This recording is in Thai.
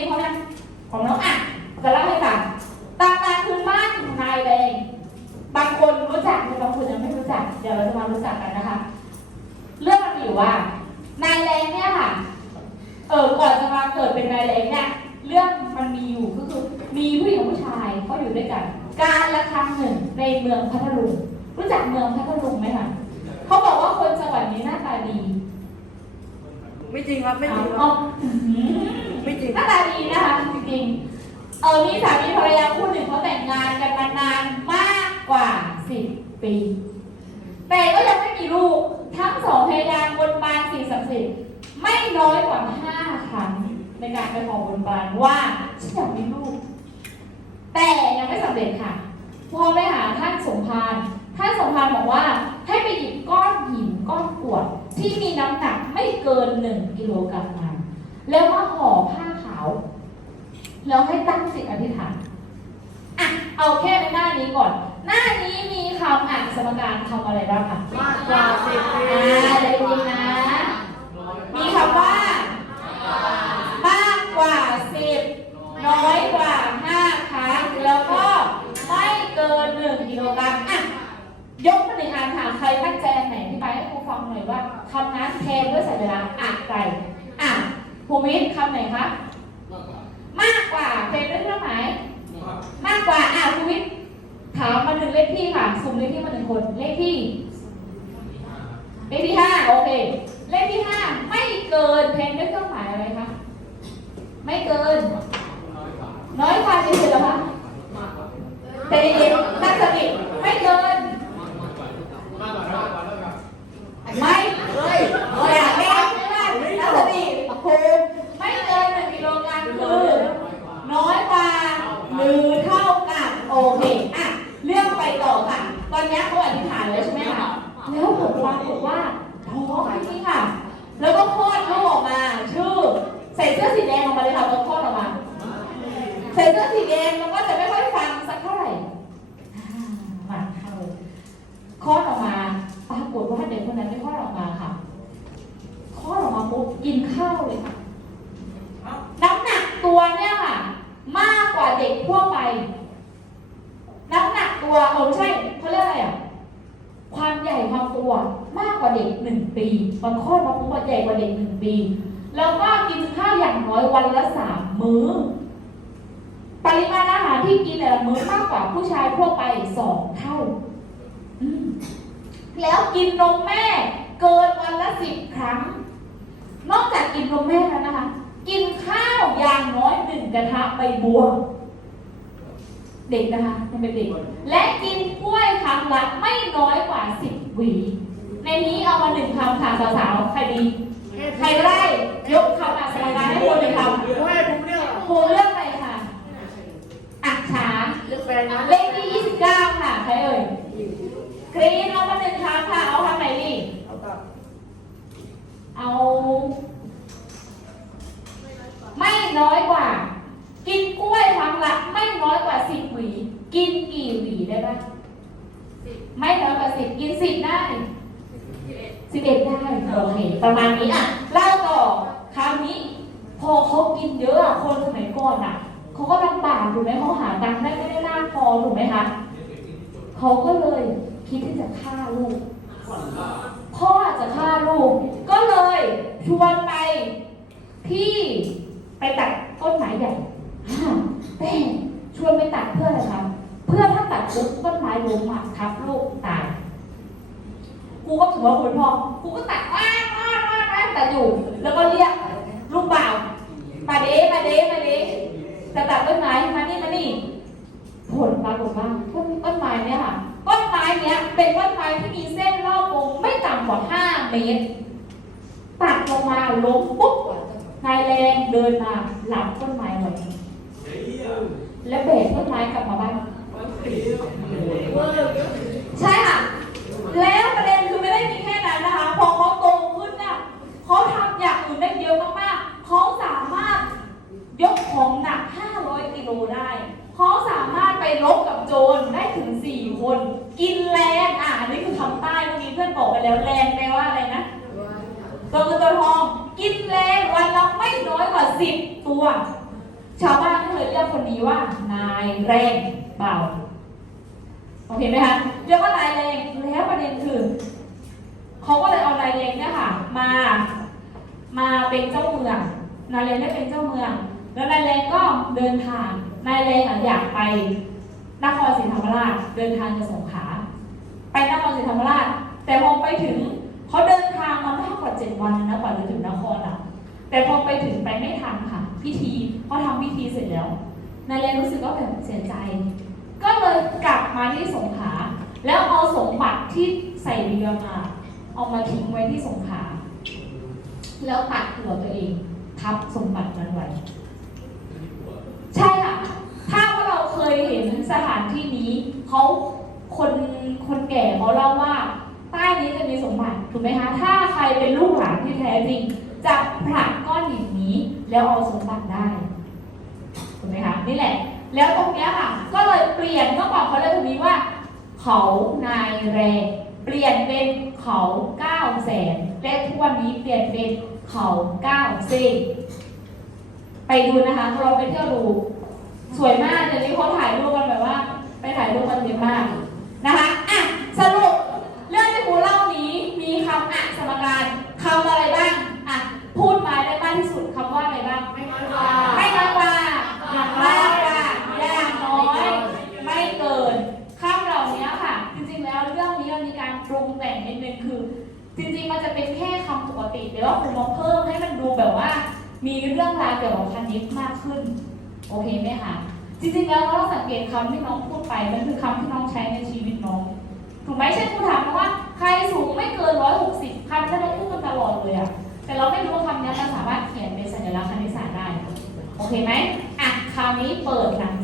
นี้พร้อมยังพร้อมแล้วอะจะเล่าให้ฟังตำนานพื้นบ้านของนายแดงบางคนรู้จักบางคนยังไม่รู้จัก เดี๋ยวเราจะมารู้จักกันนะคะ เรื่องมันมีอยู่ว่านายแรงเนี่ยค่ะ เออก่อนจะมาเกิดเป็นนายแรงเนี่ยเรื่องมันมีอยู่ก็คือมีผู้หญิงกับผู้ชายเขาอยู่ด้วยกัน การละครั้งหนึ่งในเมืองพัทลุงรู้จักเมืองพัทลุงไหมคะเขาบอกว่าคนจังหวัดนี้หน้าตาดี ไม่จริงครับ ไม่จริงคเอารับอื้อหือไม่จ ริงหน้าตาดีนะคะจริงๆ เออมีสามีภรรยาคู่หนึ่งเขาแต่งงานกันมานานมากกว่าสิบปี แต่ก็ยังไม่มีลูก ทั้งสองพยายามบนบานสิ่งศักดิ์สิทธิ์ไม่น้อยกว่าห้าครั้งในการไปขอบนบานว่าฉันอยากมีลูก แต่ยังไม่สำเร็จค่ะพอไปหาท่านสมภารท่านสมภารบอกว่าให้ไปหยิบก้อนหินก้อนกวดที่มีน้ำหนักไม่เกินหนึ่งกิโลกรัมมาแล้วมาห่อผ้า แล้วให้ตั้งจิตอธิษฐานอะเอาแค่ในหน้านี้ก่อน หน้านี้มีคำอ่านสมการคำอะไรบ้างคะมากกว่าสิบปีอ่าเดี๋ยวดีๆนะ มีคำว่ามากกว่าสิบน้อยกว่าห้าครั้งแล้วก็ไม่เกินหนึ่งกิโลกรัมอะยกมาหนึ่งอันถามใครมั่นใจอันไหนที่ไปให้ครูฟังหน่อยว่าคำนั้นแทนด้วยสัญลักษณ์อะไรอะภูมิคำไหนคะ มากกว่าแทนด้วยเครื่องหมาย มากกว่าอะภูมิถามมาหนึ่งเลขที่ค่ะสุ่ มเลขที่มาหนึ่งคน เลขที่ เลขที่ห้าโอเค เลขที่ห้าไม่เกินแทนด้วยเครื่องหมายอะไรคะ ไม่เกิน น้อยกว่าเฉยๆเหรอคะแต่เย็นตั้งสติไม่เกิน ไม่เฮ้ยอย่าแกล้งเพื่อนตั้งสติภูมิไม่เกินหนึ่งกิโลกรัมคือ น้อยกว่าหรือเท่ากับโอเคอะเรื่องไปต่อค่ะ ตอนนี้เขาอธิษฐานแล้วใช่ไหมคะแล้วผลปรากฏว่าท้องนี่ค่ะ แล้วก็คลอดลูกออกมา ชื่อ ใส่ เสื้อสีแดงออกมาเลยค่ะตอนคลอออกมา ใส่เสื้อสีแดงมันก็จะไม่ค่อยฟังสักเท่าไหร่อ่ามาเข้าคลอดออกมาปรากฏว่าเด็กคนนั้นไม่คลอดออกมาค่ะคลอดออกมาปุ๊บกินข้าวเลยค่ะน้ำหนักตัวเนี่ยค่ะ มากกว่าเด็กทั่วไป น้ำหนักตัวเออไม่ใช่เขาเรียกอะไรอะความใหญ่ความตัวมากกว่าเด็กหนึ่งปีตอนคลอดมาปุ๊บใหญ่กว่าเด็กหนึ่งปี แล้วก็กินข้าวอย่างน้อยวันละสามมื้อ ปริมาณอาหารที่กินแต่ละมื้อมากกว่าผู้ชายทั่วไปสองเท่า แล้วกินนมแม่เกินวันละสิบครั้ง นอกจากกินนมแม่แล้วนะคะ กินข้าวอย่างน้อยหนึ่งกระทะใบบัว เด็กนะคะยังเป็นเด็ก และกินกล้วยคำละไม่น้อยกว่าสิบหวี ในนี้เอามาหนึ่งคำค่ะสาวๆใครดี ใครได้ยกคำอักษรการให้คนหนึ่งคกูให้ผมเนี่ยำครูเลือกอะไรค่ะ อักษาเลือกแฟนนะเลขที่ 29 ค่ะใครเอ่ยกรีนเอามาหนึ่งคำค่ะ เอาคำไหนดีเอาต่อเอา ไม่น้อยกว่า กินกล้วยครั้งละไม่น้อยกว่าสิบหวี กินกี่หวีได้บ้างไม่น้อยกว่าสิบกินสิบได้ สิบเอ็ดได้โอเคประมาณนี้อะเล่าต่อคราวนี้ พอเขากินเยอะอะคนสมัยก่อนอะเขาก็ลำบากถูกไหมเขาหาตังค์ได้ไม่ได้ลากพอถูกไหมคะเขาก็เลยคิดที่จะฆ่าลูกพ่อจะฆ่าลูก ก็เลยชวนไปที่ไปตัดต้นไม้ใหญ่แต่ชวนไปตัดเพื่ออะไรคะเพื่อถ้าตัดปุ๊บต้นไม้ล้มอะทับลูกตาย กูก็ถือว่าคนพ่อกูก็ตัดว้าว้าว้าวว้าวตัดอยู่ แล้วก็เรียกลูกบ่าวมาเด้มาเด้มาเด้จะตัดต้นไม้มานี่มานี่ผลปรากฏว่าต้นต้นไม้เนี่ยค่ะต้นไม้เนี้ยเป็นต้นไม้ที่มีเส้นรอบวงไม่ต่ำกว่า5เมตรตัดลงมาล้มปุ๊บนายแรงเดินมาหลับต้นไม้ไว้และเบรกต้นไม้กลับมาบ้านใช่ค่ะแล้วประเด็น แล้วแรงแปลว่าอะไรนะตัวเงินตัวทองกินแรงวันละไม่น้อยกว่า10ตัว ชาวบ้านก็เลยเรียกคนนี้ว่า นายแรงเบาโอเคไหมคะเรียกว่านายแรงแล้วประเด็นคือเขาก็เลยเอานายแรงเนี่ยค่ะ มา มาเป็นเจ้าเมืองนายแรงได้เป็นเจ้าเมือง แล้วนายแรงก็เดินทางนายแรงอยากไปนครศรีธรรมราชเดินทางจากสงขลาไปนครศรีธรรมราช แต่พอไปถึงเขาเดินทางมามากกว่าเจ็ดวันนะกว่าจะถึงนครอะ แต่พอไปถึงไปไม่ทันค่ะ พิธีพอทำพิธีเสร็จแล้วนายแรงรู้สึกว่าแบบเสียใจ ก็เลยกลับมาที่สงขลาแล้วเอาสมบัติที่ใส่เรือมาเอามาทิ้งไว้ที่สงขลาแล้วตัดหัวตัวเองทับสมบัตินั้นไว้ใช่ค่ะถ้าว่าเราเคยเห็นสถานที่นี้เขาคนคนแก่เขาเล่าว่า นี้จะมีสมบัติถูกไหมคะ ถ้าใครเป็นลูกหลานที่แท้จริง จะผลักก้อนหินนี้ แล้วเอาสมบัติได้ถูกไหมคะนี่แหละ แล้วตรงเนี้ยค่ะ ก็เลยเปลี่ยนเมื่อก่อนเขาเรียกตรงนี้ว่า เขานายแรงเปลี่ยนเป็นเขาเก้าแสนและทุกวันนี้เปลี่ยนเป็นเขาเก้าเซนไปดูนะคะเราไปเที่ยวดูสวยมากเดี๋ยวนี้เขาถ่ายรูปกันแบบว่า ไปถ่ายรูปกันเยอะมากนะคะอะสรุปเรื่องที่ครูเล่านี้มีคำอะสมการคำอะไรบ้างอะพูดมาได้มากที่สุดคำว่าอะไรบ้าง ไม่น้อยกว่าไม่น้อยกว่าอย่างมากกว่าอย่างน้อย ไม่เกินคำเหล่านี้ค่ะ จริงๆแล้วเรื่องนี้มันมีการปรุงแต่งนิดนึงคือ จริงๆมันจะเป็นแค่คำปกติแต่ว่าคุณมาเพิ่มให้มันดูแบบว่า มีเรื่องราวเกี่ยวกับคณิตมากขึ้น โอเคไหมคะจริงๆแล้วเราต้องสังเกตคำที่น้องพูดไปมันคือคำที่น้องใช้ในชีวิตน้อง ถูกไหมเช่นครูถามมาว่า เปิดหนัง